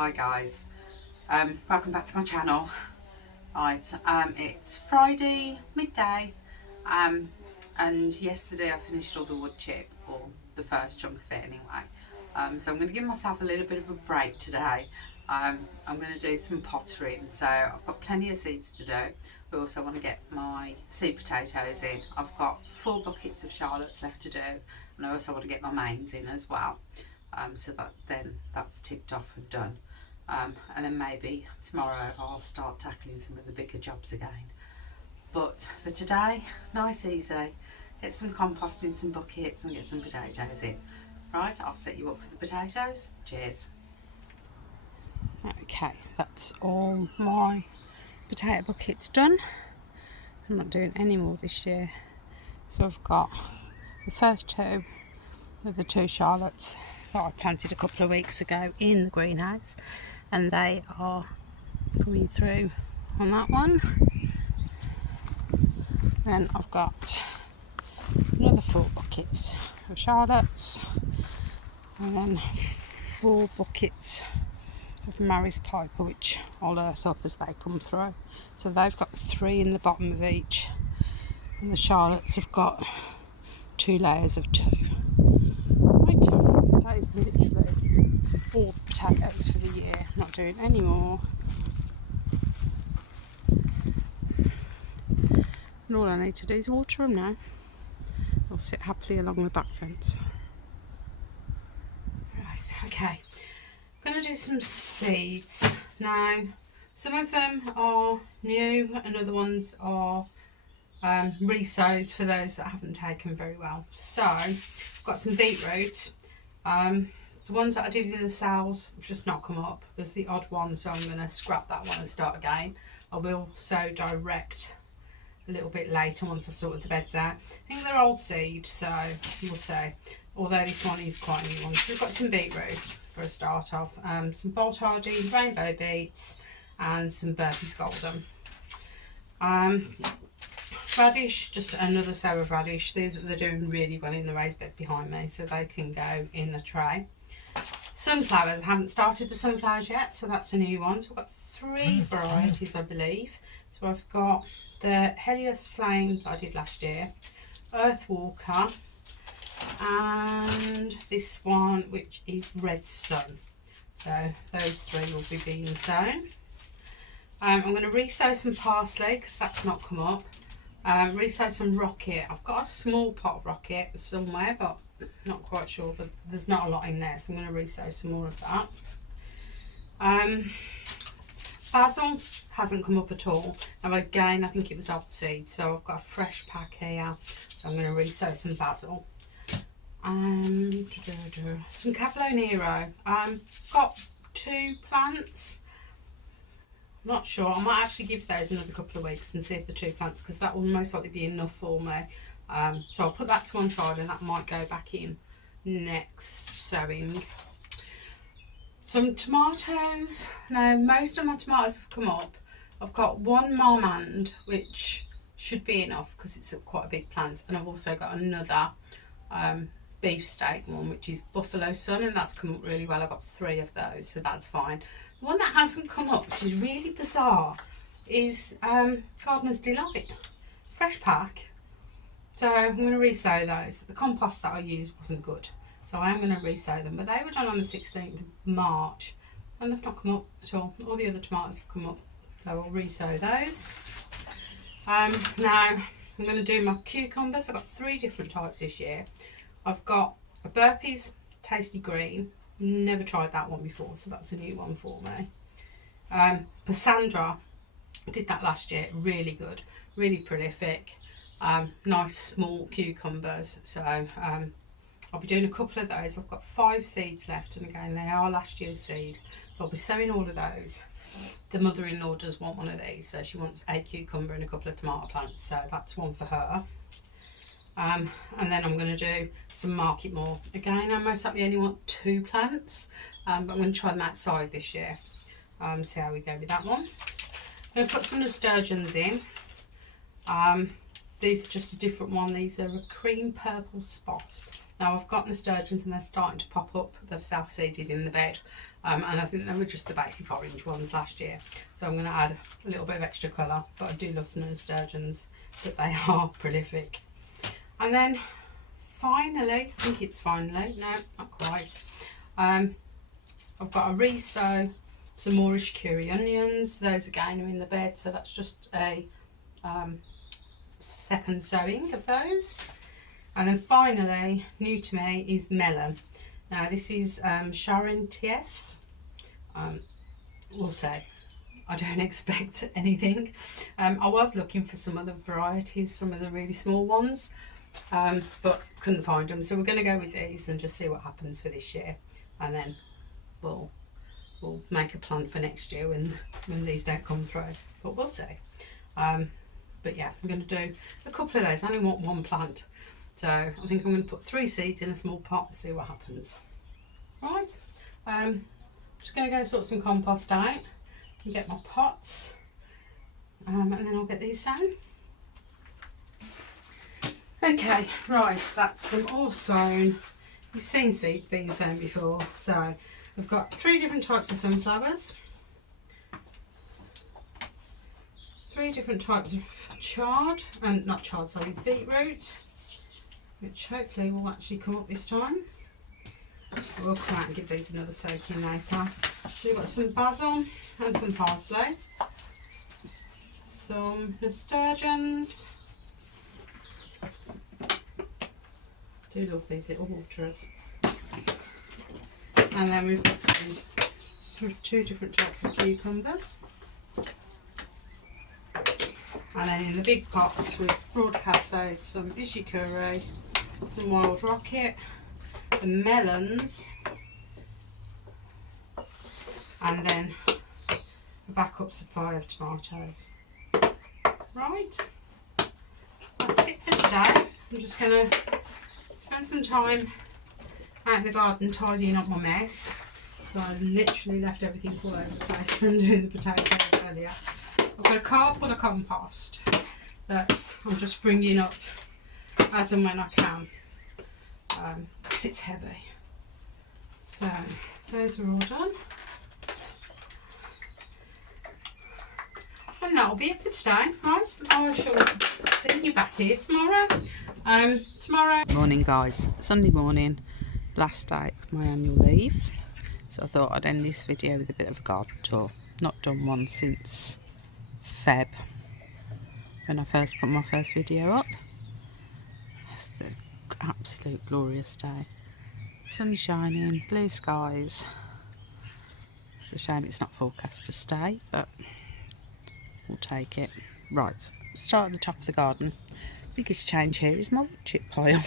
Hi guys, welcome back to my channel. Right, it's Friday midday, and yesterday I finished all the wood chip, or the first chunk of it anyway. So I'm going to give myself a little bit of a break today. I'm going to do some pottering, so I've got plenty of seeds to do. I also want to get my seed potatoes in. I've got 4 buckets of shallots left to do, and I also want to get my mains in as well. So that's ticked off and done. And then maybe tomorrow I'll start tackling some of the bigger jobs again. But for today, nice easy, get some compost in some buckets and get some potatoes in. Right, I'll set you up for the potatoes. Cheers. Okay, that's all my potato buckets done. I'm not doing any more this year. So I've got the first 2 of the 2 shallots that I planted a couple of weeks ago in the greenhouse, and they are coming through on that one. Then I've got another 4 buckets of shallots, and then 4 buckets of Mary's Piper, which I'll earth up as they come through. So they've got 3 in the bottom of each, and the shallots have got 2 layers of 2. Right, that is literally all the potatoes for the year. I'm not doing any more. And all I need to do is water them now. I'll sit happily along the back fence. Right, okay. I'm going to do some seeds. Now, some of them are new and other ones are re-sows for those that haven't taken very well. So, I've got some beetroot. The ones that I did in the cells have just not come up. There's the odd one, so I'm going to scrap that one and start again. I will sow direct a little bit later once I've sorted the beds out. I think they're old seed, so we'll see. Although this one is quite a new one. So we've got some beetroot for a start off, some Bolt Hardy, rainbow beets, and some Burpees Golden. Radish, just another sow of radish. They're doing really well in the raised bed behind me, so they can go in the tray. Sunflowers, I haven't started the sunflowers yet, so that's a new one. So we've got 3 varieties, I believe. So I've got the Helios Flame that I did last year, Earth Walker, and this one, which is Red Sun. So those 3 will be being sown. I'm going to re-sow some parsley because that's not come up. Re-sow some rocket. I've got a small pot of rocket somewhere, but not quite sure, but there's not a lot in there, so I'm going to re-sow some more of that. Basil hasn't come up at all. Now again, I think it was odd seed, so I've got a fresh pack here, so I'm going to re-sow some basil. Some Cavolo Nero. Got 2 plants. I'm not sure. I might actually give those another couple of weeks and see if the 2 plants, because that will most likely be enough for me. So I'll put that to one side, and that might go back in next sowing. Some tomatoes. Now most of my tomatoes have come up. I've got 1 Marmande, which should be enough because it's quite a big plant, and I've also got another beefsteak one, which is Buffalo Sun, and that's come up really well. I've got 3 of those, so that's fine. The one that hasn't come up, which is really bizarre, is Gardener's Delight fresh pack. So I'm going to re-sow those. The compost that I used wasn't good, so I am going to re-sow them, but they were done on the 16th of March and they've not come up at all. All the other tomatoes have come up, so I'll re-sow those. Now I'm going to do my cucumbers. I've got 3 different types this year. I've got a Burpees Tasty Green. Never tried that one before, so that's a new one for me. Cassandra, I did that last year. Really good, really prolific. Nice small cucumbers, so I'll be doing a couple of those. I've got 5 seeds left, and again they are last year's seed, so I'll be sowing all of those. The mother-in-law does want one of these, so she wants a cucumber and a couple of tomato plants, so that's one for her. And then I'm going to do some Market More. Again, I most likely only want 2 plants, but I'm going to try them outside this year. See how we go with that one. I'm going to put some nasturtiums in. These are just a different one. These are a cream purple spot. Now I've got nasturtiums and they're starting to pop up. They've self-seeded in the bed. and I think they were just the basic orange ones last year. So I'm going to add a little bit of extra colour, but I do love some nasturtiums, but they are prolific. And then finally, I think it's finally, no, not quite, I've got a resow some Moorish curry onions. Those again are in the bed, so that's just a second sowing of those. And then finally, new to me, is melon. Now this is Sharon TS. We'll say I don't expect anything. I was looking for some other varieties, some of the really small ones, but couldn't find them. So we're going to go with these and just see what happens for this year, and then we'll make a plan for next year when these don't come through. But we'll see. But yeah, I'm going to do a couple of those. I only want one plant, so I think I'm going to put 3 seeds in a small pot and see what happens. Right, just going to go sort some compost out and get my pots, and then I'll get these sown. Okay, right, that's them all sown. You've seen seeds being sown before, so I've got 3 different types of sunflowers, 3 different types of chard, not chard, sorry, beetroot, which hopefully will actually come up this time. We'll come out and give these another soaking later. So we've got some basil and some parsley, some nasturtiums. Do love these little waterers. And then we've got some 2 different types of cucumbers. And then in the big pots we've broadcasted some ishikuri, some wild rocket, the melons, and then a backup supply of tomatoes. Right, that's it for today. I'm just going to spend some time out in the garden tidying up my mess. So I literally left everything all over the place from doing the potatoes earlier. I've got a car full of compost that I'm just bringing up as and when I can, because it's heavy. So those are all done. And that'll be it for today, right? I shall see you back here tomorrow. Morning guys, Sunday morning, last day of my annual leave. So I thought I'd end this video with a bit of a garden tour. Not done one since Feb, when I first put my first video up. It's an absolute glorious day. Sun shining, blue skies. It's a shame it's not forecast to stay, but we'll take it. Right, start at the top of the garden. Biggest change here is my wood chip pile.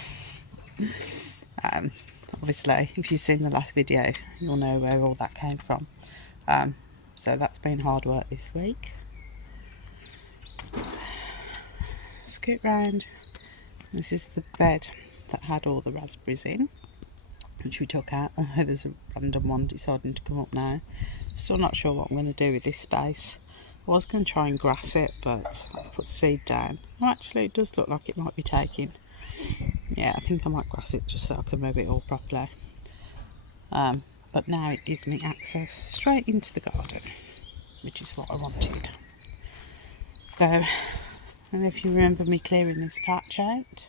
Obviously, if you've seen the last video, you'll know where all that came from. So that's been hard work this week. Scoot round. This is the bed that had all the raspberries in, which we took out, although there's a random one deciding to come up now. Still not sure what I'm going to do with this space. I was going to try and grass it, but I've put seed down. Well, actually it does look like it might be taking. Yeah, I think I might grass it just so I can mow it all properly. But now it gives me access straight into the garden, which is what I wanted. So, and if you remember me clearing this patch out,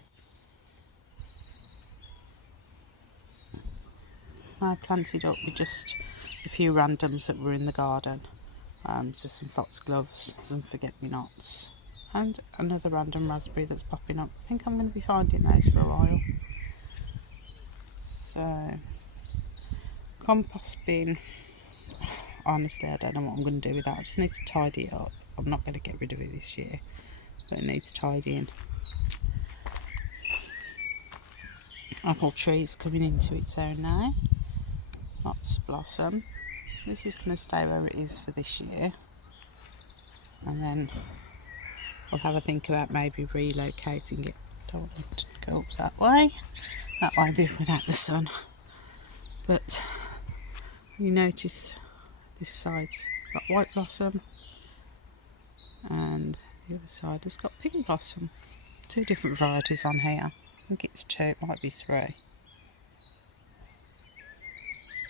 I planted up with just a few randoms that were in the garden. So some foxgloves, some forget-me-nots, and another random raspberry that's popping up. I think I'm going to be finding those for a while. So, compost bin, honestly I don't know what I'm going to do with that. I just need to tidy it up. I'm not going to get rid of it this year, but it needs tidying. Apple trees coming into its own now. Lots of blossom. This is going to stay where it is for this year, and then I'll have a think about maybe relocating it. Don't want it to go up that way. That might be without the sun. But you notice this side's got white blossom and the other side has got pink blossom. 2 different varieties on here. I think it's 2, it might be 3.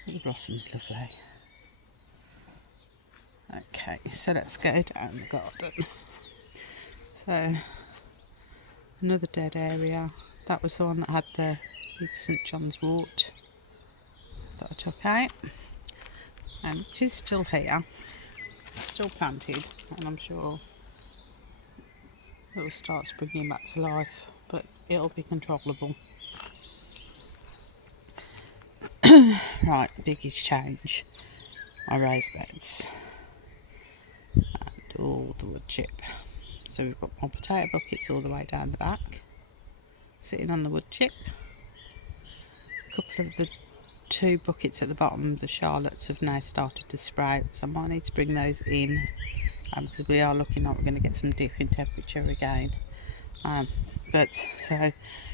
The blossom's lovely. Okay, so let's go down the garden. So another dead area. That was the one that had the big St John's wort that I took out, and it is still here, still planted, and I'm sure it will start springing back to life, but it'll be controllable. Right, biggest change, my raised beds and all the wood chip. So we've got my potato buckets all the way down the back, sitting on the wood chip. A couple of the 2 buckets at the bottom, the Charlottes, have now started to sprout, so I might need to bring those in, because we are looking like we're going to get some dip in temperature again. So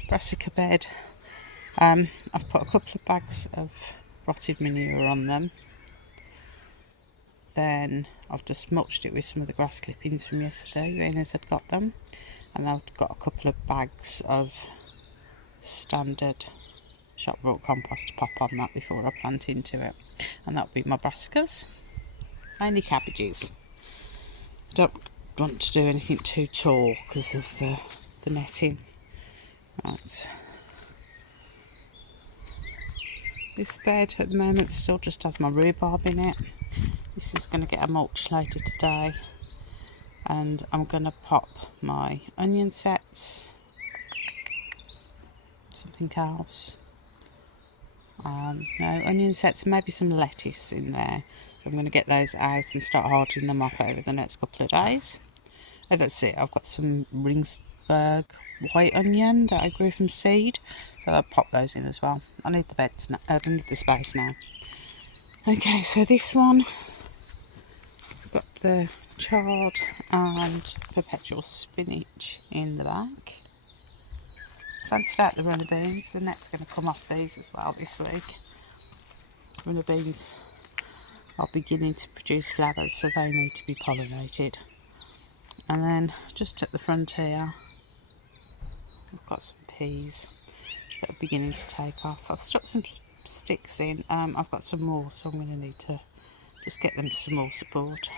brassica bed, I've put a couple of bags of rotted manure on them. Then I've just mulched it with some of the grass clippings from yesterday, Venus had got them, and I've got a couple of bags of standard shop bought compost to pop on that before I plant into it, and that'll be my brassicas, mainly cabbages. I don't want to do anything too tall because of the netting. Right, this bed at the moment still just has my rhubarb in it. This is going to get a mulch later today, and I'm going to pop my onion sets, something else, no onion sets, maybe some lettuce in there. So I'm going to get those out and start hardening them off over the next couple of days. Oh, that's it, I've got some Ringsburg white onion that I grew from seed, so I'll pop those in as well. I need the beds now, I need the space now. Okay, so this one, got the chard and perpetual spinach in the back. Planted out the runner beans. The net's going to come off these as well this week. Runner beans are beginning to produce flowers, so they need to be pollinated. And then just at the front here, I've got some peas that are beginning to take off. I've stuck some sticks in. I've got some more, so I'm going to need to just get them some more support.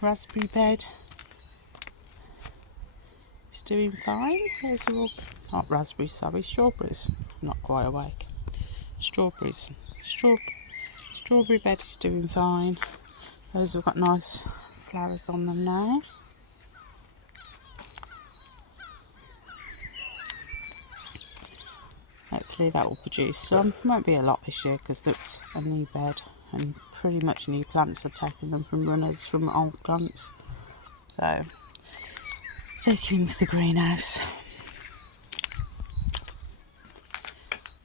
Raspberry bed is doing fine. Those are all, not raspberries, sorry, strawberries. I'm not quite awake. Strawberries. Strawberry bed is doing fine. Those have got nice flowers on them now. Hopefully that will produce some. Won't be a lot this year because it's a new bed and pretty much new plants. I've taken them from runners from old plants. So take you into the greenhouse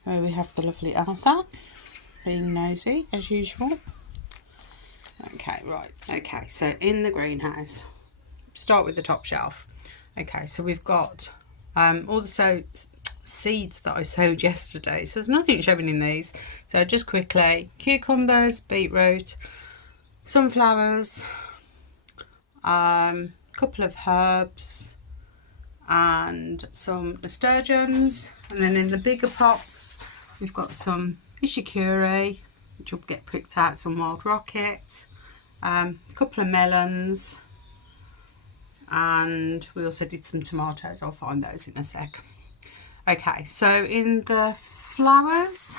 where we have the lovely Arthur being nosy as usual. Okay, right. Okay, so in the greenhouse, start with the top shelf. Okay, so we've got all the seeds that I sowed yesterday. So there's nothing showing in these. So just quickly, cucumbers, beetroot, sunflowers, couple of herbs, and some nasturtiums. And then in the bigger pots, we've got some ishikuri, which will get pricked out, some wild rocket, a couple of melons, and we also did some tomatoes. I'll find those in a sec. Okay, so in the flowers,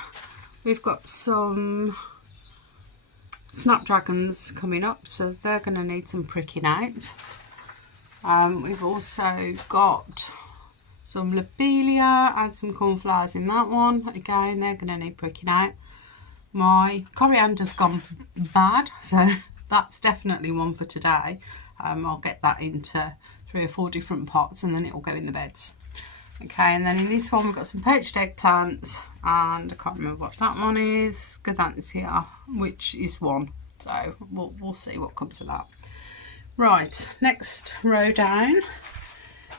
we've got some snapdragons coming up, so they're going to need some pricking out. We've also got some lobelia and some cornflowers in that one. Again, they're going to need pricking out. My coriander's gone bad, so that's definitely one for today. I'll get that into 3 or 4 different pots and then it will go in the beds. Okay, and then in this one we've got some poached eggplants, and I can't remember what that one is. Guerthansia, which is one. So we'll see what comes of that. Right, next row down.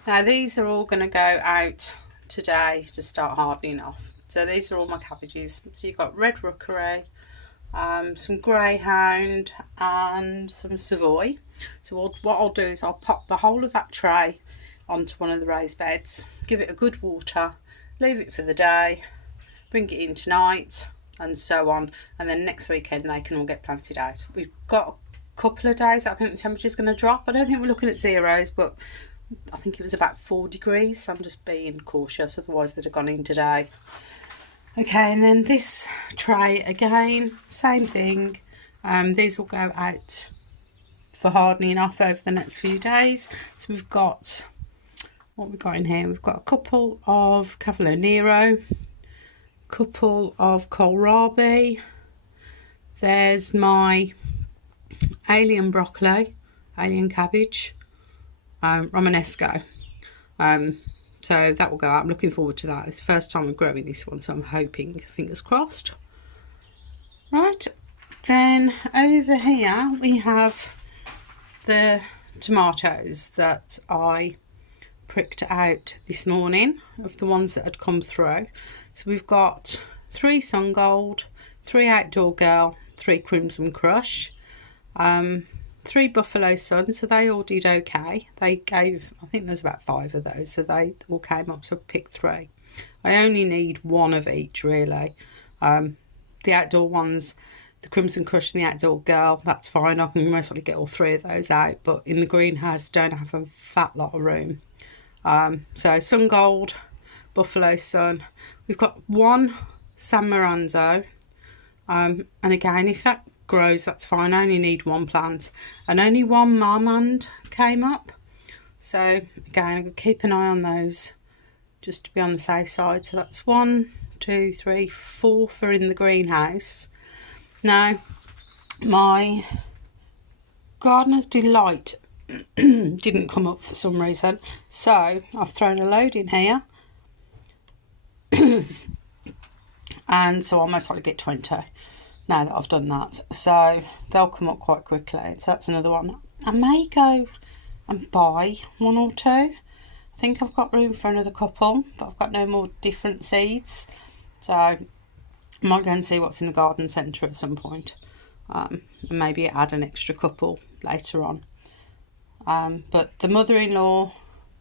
Now these are all going to go out today to start hardening off. So these are all my cabbages. So you've got red rookery, some greyhound and some Savoy. So what I'll do is I'll pop the whole of that tray onto one of the raised beds, give it a good water, leave it for the day, bring it in tonight, and so on, and then next weekend they can all get planted out. We've got a couple of days I think the temperature's going to drop. I don't think we're looking at zeros, but I think it was about 4 degrees, so I'm just being cautious, otherwise they'd have gone in today. Okay, and then this tray again, same thing. These will go out for hardening off over the next few days. So we've got, what we've got in here, we've got a couple of Cavolo Nero, couple of kohlrabi. There's my alien broccoli, alien cabbage, Romanesco. So that will go out. I'm looking forward to that. It's the first time we're growing this one, so I'm hoping, fingers crossed. Right, then over here we have the tomatoes that I pricked out this morning of the ones that had come through. So we've got 3 Sun Gold, 3 Outdoor Girl, 3 Crimson Crush, 3 Buffalo Sun, so they all did okay. They gave, I think there's about 5 of those, so they all came up, so I picked 3. I only need 1 of each really. The outdoor ones, the Crimson Crush and the Outdoor Girl, that's fine. I can most likely get all 3 of those out, but in the greenhouse don't have a fat lot of room. So Sun Gold, Buffalo Sun. We've got 1 San Maranzo, and again, if that grows, that's fine. I only need 1 plant, and only 1 Marmande came up. So again, I'm going to keep an eye on those just to be on the safe side. So that's 1, 2, 3, 4 for in the greenhouse. Now, my Gardener's Delight didn't come up for some reason, so I've thrown a load in here, and so I'll most likely get 20 now that I've done that, so they'll come up quite quickly. So that's another one. I may go and buy 1 or 2. I think I've got room for another couple, but I've got no more different seeds, so I might go and see what's in the garden centre at some point, and maybe add an extra couple later on. But the mother-in-law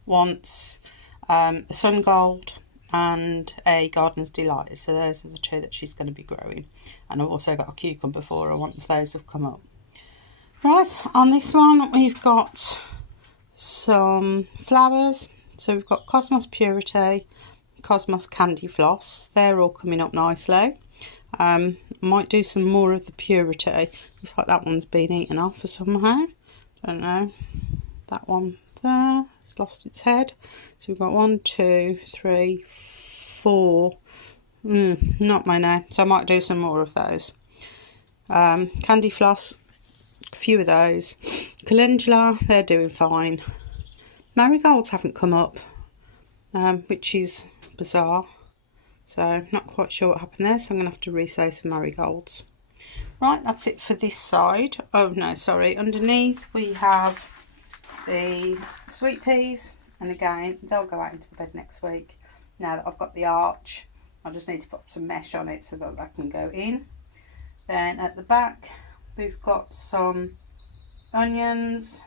wants a Sun Gold and a Gardener's Delight, so those are the 2 that she's going to be growing. And I've also got a cucumber for her once those have come up. Right, on this one we've got some flowers. So we've got Cosmos Purity, Cosmos Candy Floss. They're all coming up nicely. Might do some more of the Purity. Looks like that one's been eaten off somehow. Don't know. That one there, it's lost its head. So we've got 1, 2, 3, 4. Not many. So I might do some more of those. Candy Floss, a few of those. Calendula, they're doing fine. Marigolds haven't come up, which is bizarre. So not quite sure what happened there, so I'm going to have to resow some marigolds. Right, that's it for this side. Oh no, sorry, underneath we have the sweet peas, and again they'll go out into the bed next week. Now that I've got the arch, I just need to put some mesh on it so that that can go in. Then at the back we've got some onions,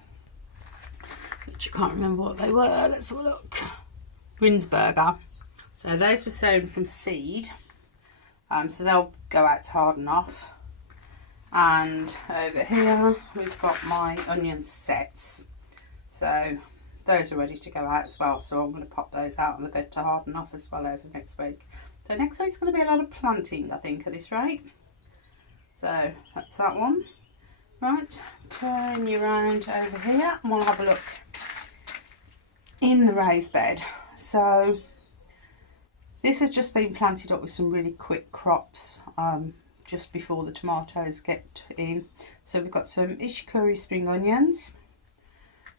which I can't remember what they were. Let's have a look. Rinsberger. So those were sown from seed, so they'll go out to harden off. And over here we've got my onion sets, so those are ready to go out as well, so I'm going to pop those out on the bed to harden off as well over next week. So next week's going to be a lot of planting, I think, at this rate. So that's that one. Right, turn you around over here and we'll have a look in the raised bed. So this has just been planted up with some really quick crops just before the tomatoes get in. So we've got some Ishikuri spring onions,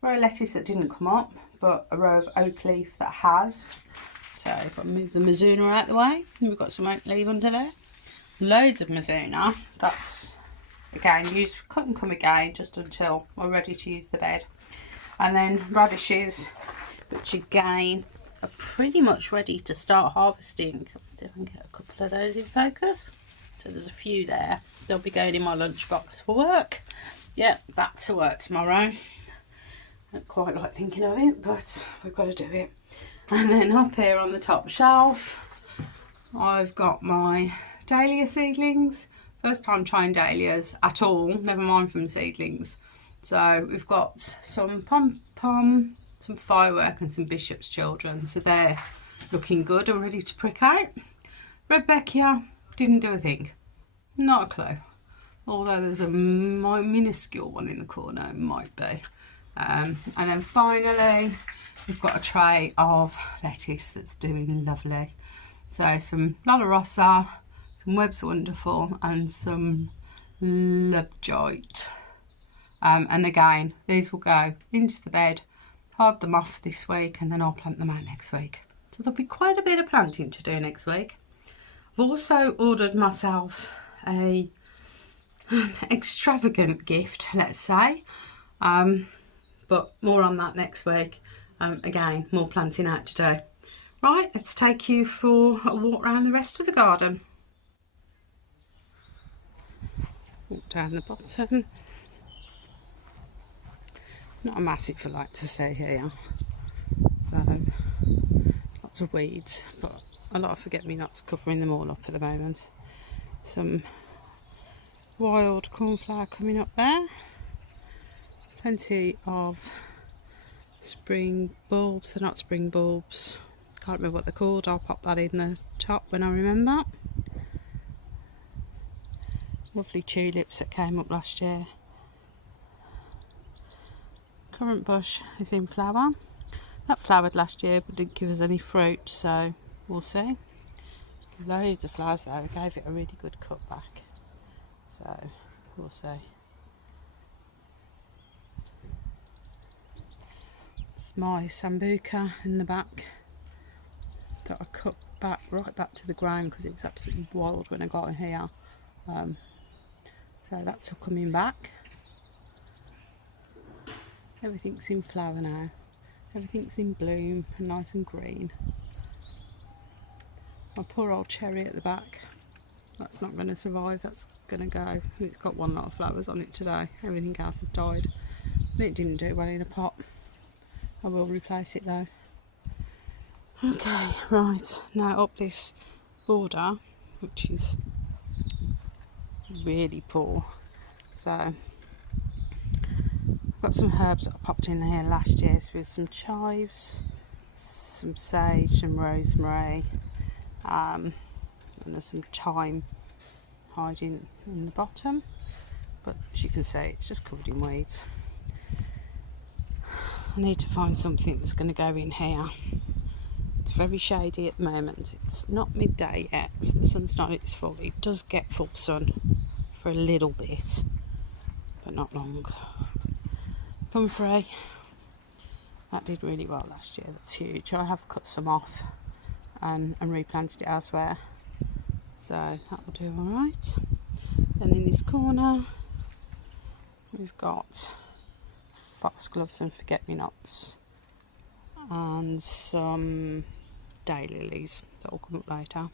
a row of lettuce that didn't come up, but a row of oak leaf that has. So if I move the Mizuna out the way, we've got some oak leaf under there. Loads of Mizuna. That's, again, use cut and come again just until we're ready to use the bed. And then radishes, which again are pretty much ready to start harvesting. See if I can get a couple of those in focus. So there's a few there. They'll be going in my lunchbox for work. Yeah, back to work tomorrow. I don't quite like thinking of it, but we've got to do it. And then up here on the top shelf, I've got my dahlia seedlings. First time trying dahlias at all, never mind from seedlings. So we've got some pom-pom, some firework and some bishop's children. So they're looking good and ready to prick out. Rebecca didn't do a thing, not a clue. Although there's a minuscule one in the corner, it might be. And then finally, we've got a tray of lettuce that's doing lovely. So some Lola Rossa, some Webb's Wonderful and some Lovejoy. And again, these will go into the bed, hard them off this week, and then I'll plant them out next week. So there'll be quite a bit of planting to do next week. I've also ordered myself a extravagant gift, let's say, but more on that next week. Again, more planting out to do. Right, let's take you for a walk around the rest of the garden. Walk down the bottom. Not a massive light to see here, so lots of weeds, but a lot of forget-me-nots covering them all up at the moment. Some wild cornflower coming up there, plenty of spring bulbs. They're not spring bulbs, can't remember what they're called. I'll pop that in the top when I remember. Lovely tulips that came up last year. Currant bush is in flower. That flowered last year but didn't give us any fruit, so we'll see. Loads of flowers though, I gave it a really good cut back, so we'll see. It's my Sambuca in the back that I cut back right back to the ground because it was absolutely wild when I got in here. So that's all coming back. Everything's in flower now. Everything's in bloom and nice and green. My poor old cherry at the back, that's not going to survive, that's going to go. It's got one lot of flowers on it today, everything else has died. It didn't do well in a pot. I will replace it though. Okay, right, now up this border, which is really poor. So I've got some herbs that I popped in here last year, so with some chives, some sage, some rosemary, and there's some thyme hiding in the bottom, but as you can see it's just covered in weeds. I need to find something that's going to go in here. It's very shady at the moment. It's not midday yet, so the sun's not at its full. It does get full sun for a little bit, but not long. Comfrey, that did really well last year, that's huge. I have cut some off and replanted it elsewhere, so that will do alright. Then in this corner we've got foxgloves and forget-me-nots and some daylilies that will come up later.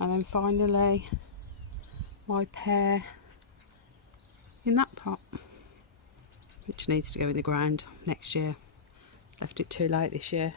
And then finally my pear in that pot, which needs to go in the ground next year. Left it too late this year.